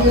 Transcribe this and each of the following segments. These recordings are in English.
Happy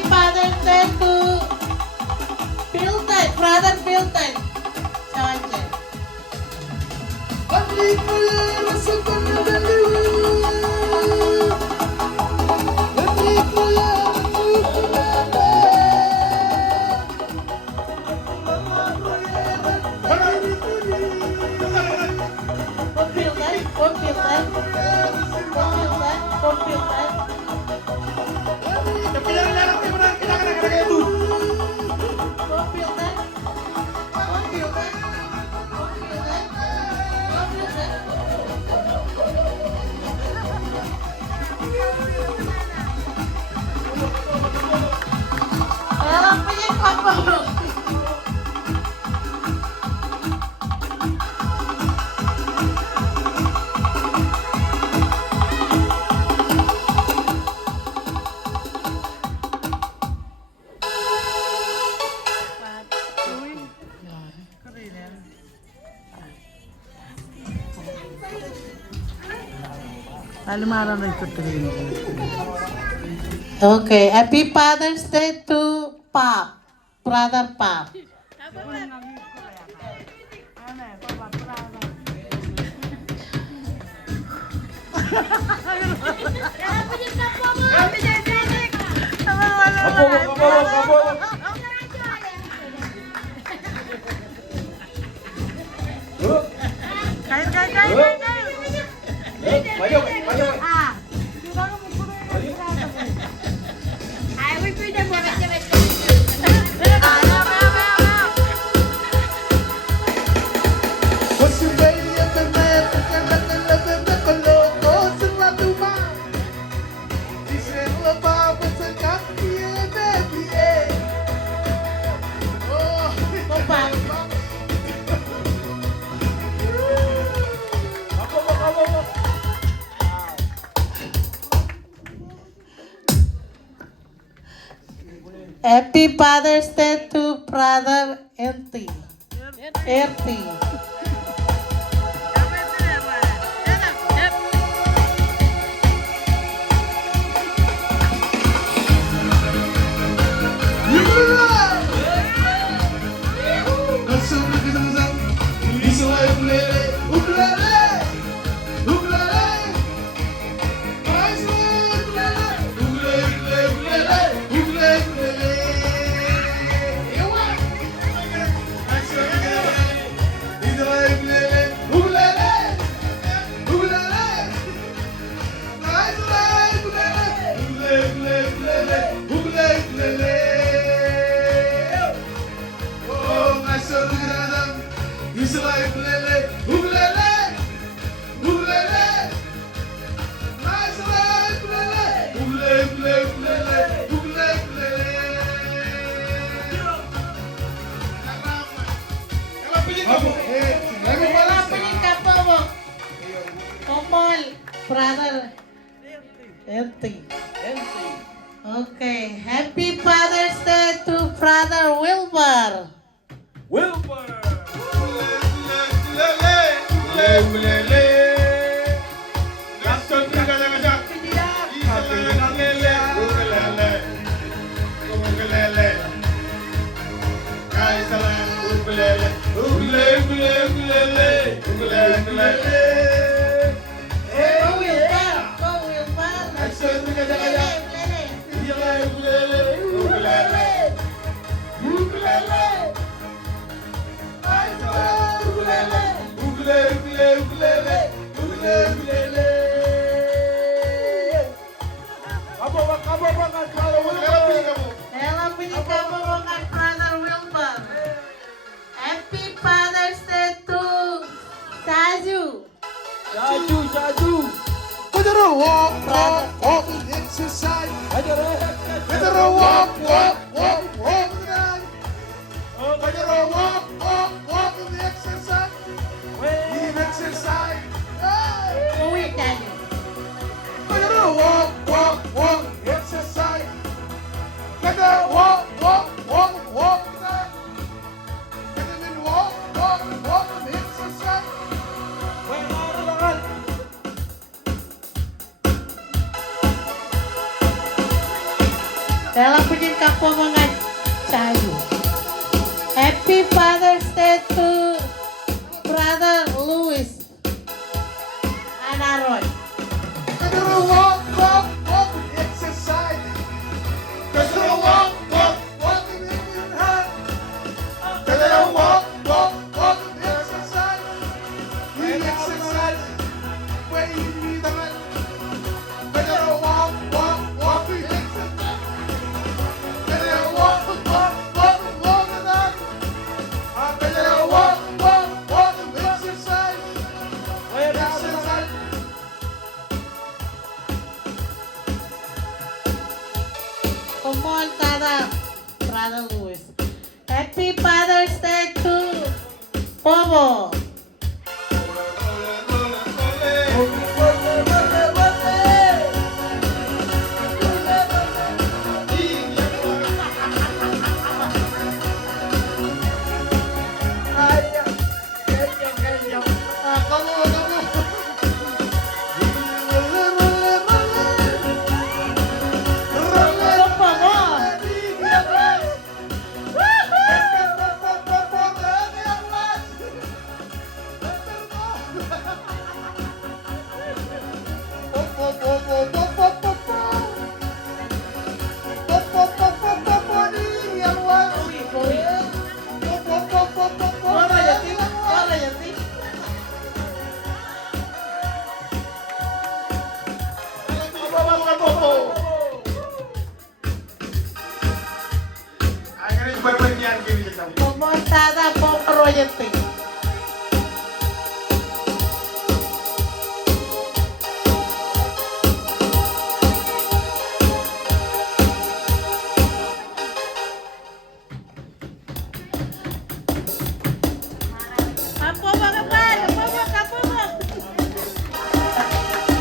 Father's Day to Pilton, brother Pilton. Sanchez. Okay, Happy Father's Day to Pop, brother Pop. Happy Father's Day to brother Erti. Erti. Brother Erti. Okay, Happy Father's Day to brother Wilbur. Happy Father's Day to Saju. Saju. Better walk, exercise. Better walk, exercise. Ela punya kapo mga chayo. Happy Father's Day to Brother Louis Anaroy. Better walk, walk, walk, exercise. Better walk, walk, walk, in your hand. Better walk, walk, walk, exercise. We exercise when you need a man. Better walk, walk, walk, we exercise. Better walk, walk, walk, walk it up. Better walk, walk, walk, exercise. Exercise. Come on, Tada, Brother Louis. Happy Father's Day to Bobo. Come on, Tada, Bobo Royalty.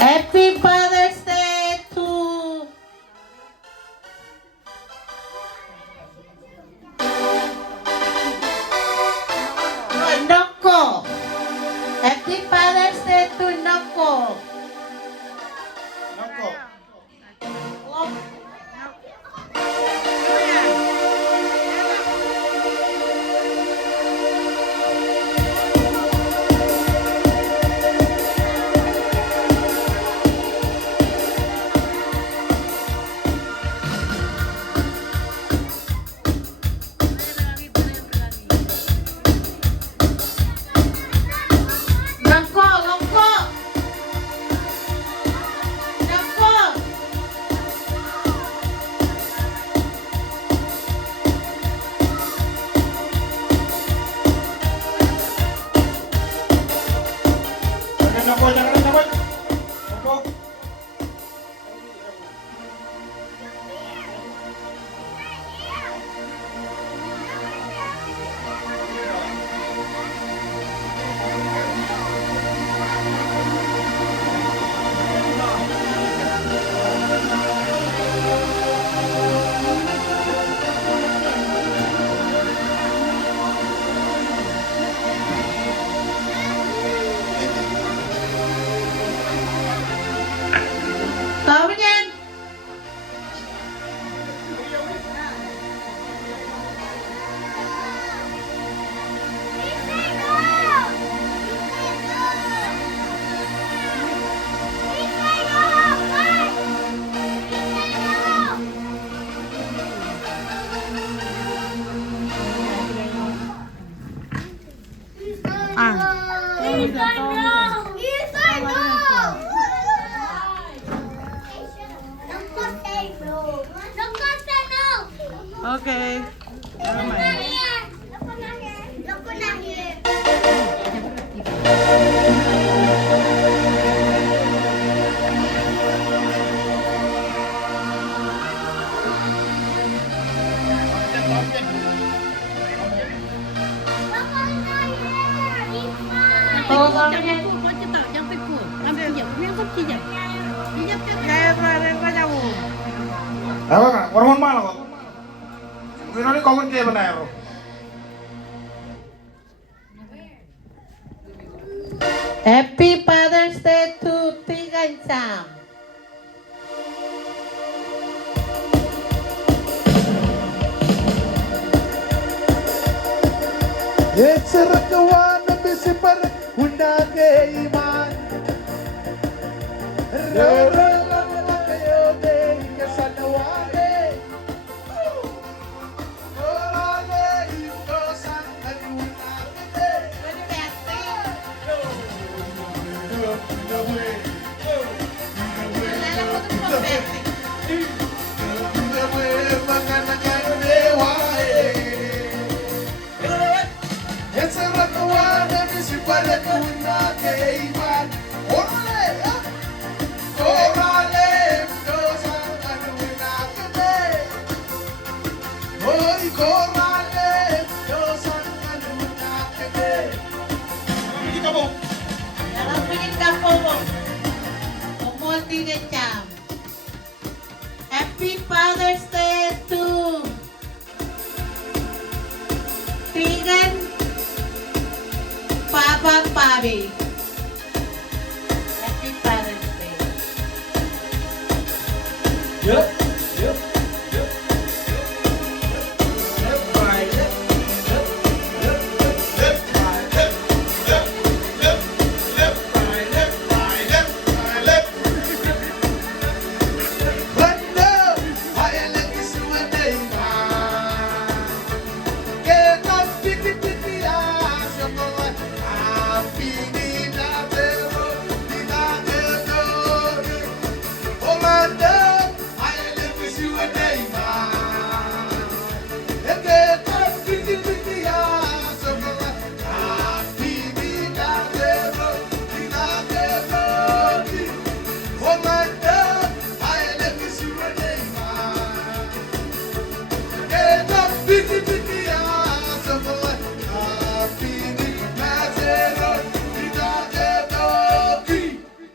Happy Father's Day to Noko. Happy Father's Day to Noko. Noko, Noko. Noko. Tahu niyan? Okay. Tahu tahu niyan? Kaya kemarin pa niya mo. Apa kak? Orang mana kok? Mungkin ini kau dia benar. Happy Father's Day to Tigan Sam. Etsarakawan na bisipar Unake iman Raralang na kayo de Kasanawane Orale Indosan Kaliunake Jangan bikin kapo mo. Kumunti ka jam. Happy Father's Day to Tigan Papa Pabi. Happy Father's Day.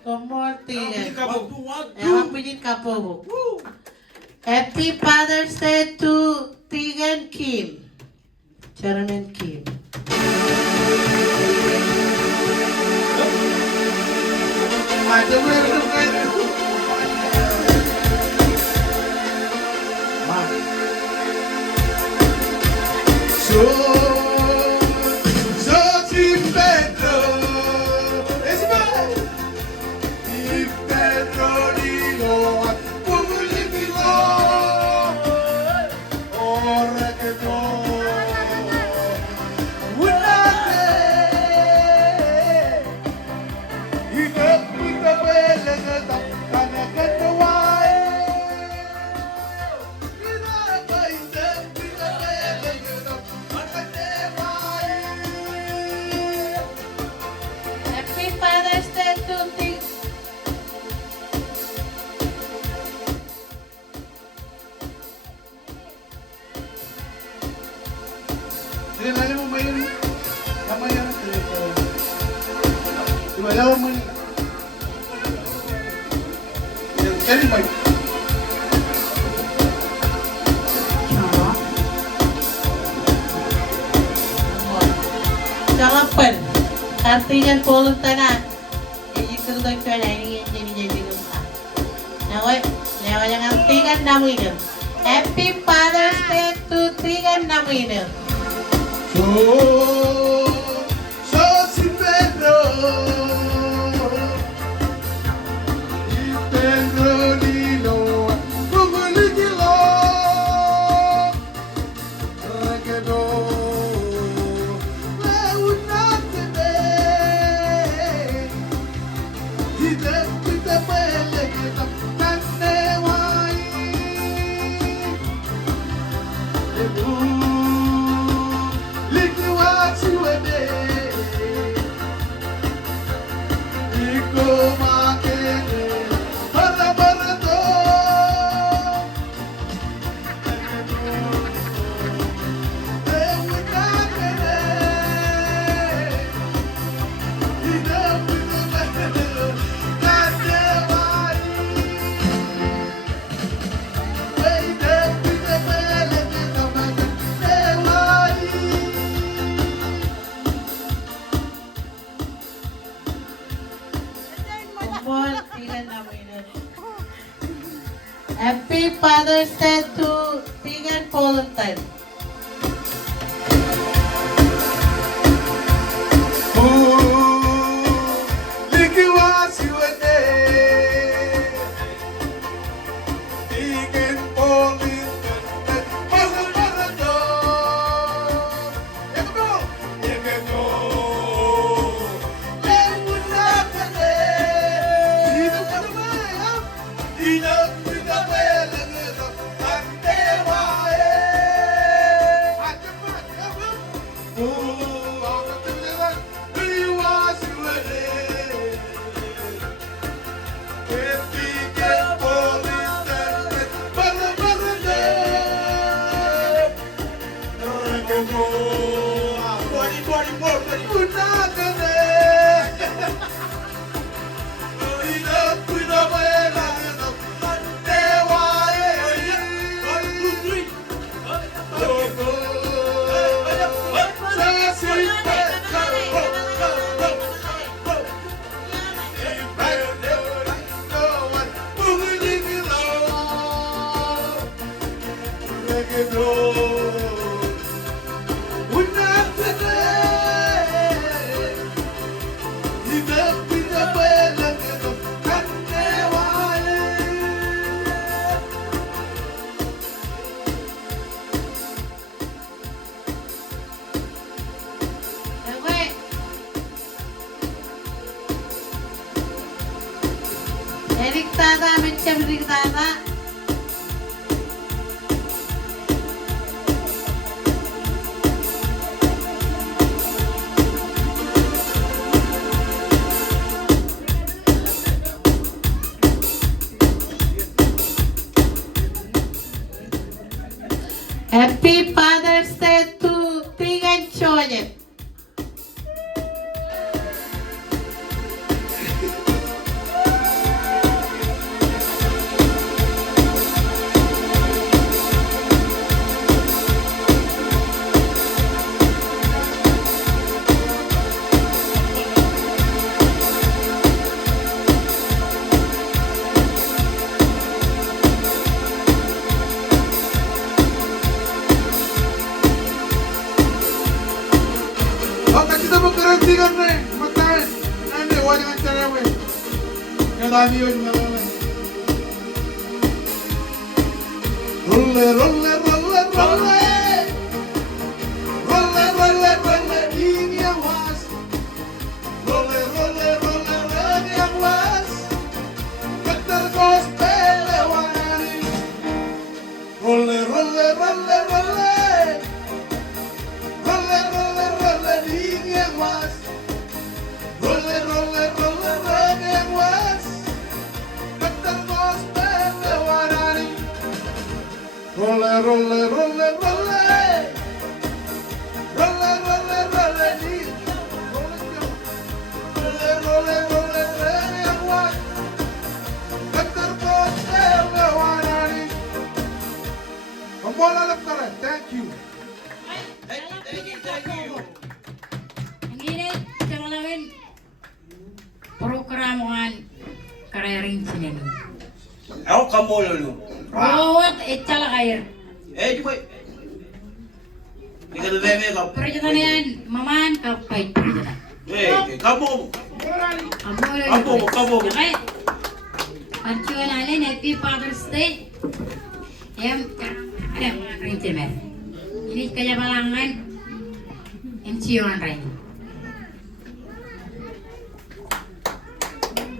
Kumunti ka. Jangan bikin kapo mo. Happy Father's Day to Tigan Kim. Sharon and Kim. Happy Father's Day to Tigan. Dinali mo ba yun? Kamaya na telepono. Iwalaw mo yun. Kali mo yun. Jangan pen. Artinya puluh tanah. Jadi kerja kerja ini jadi rumah. Nawa yang artikan namu ini. Happy Father's Day to Tigan namu ini. Si Pedro Y Pedro Lilo Guguligilo Requedo Leunate be Hide Hide pele Kita Tane wai Ebu Liki wati wede Iko makene Bara bara do Ewu nakene Hide Hide pele Kane wai Hide Hide pele Kita makene wai Kumpul Tigan namu ini. Happy Father's Day to Tigan Pulutan. Eriktada, Mitcham Riktada. Happy Father's Day to Tigan Choye. Kita berkerja kan nih, matahin. Nanti wajah cewek. Yang tadi yun malah. Rolle, rolle, rolle, rolle. Rolle, rolle, rolle, ini yang was. Rolle, rolle, rolle, ini yang was. Keter gospel lewani. Rolle, rolle, rolle, rolle. Rolle, rolle, rolle, ini yang was. Rolle, rolle, rolle, ini yang was. Keter gospel lewani. Rolle, rolle, rolle, rolle. Rolle, rolle, rolle, ini. Rolle, rolle, rolle, ini yang was. Keter gospel lewani. Membola lektar, thank you. Ang init, sa malawin. Programuhan, karayaring sinino. Ako kamulo no. Bawat itala kair. Cuma. Hindi ka nabeme ka. Perjata na yan, maman, kapait perjata. Kamu. Kamu. Okay. Pancuan alin, Happy Father's Day. Ada mga rin simer. Ini kaya balangan, MCO ang rin.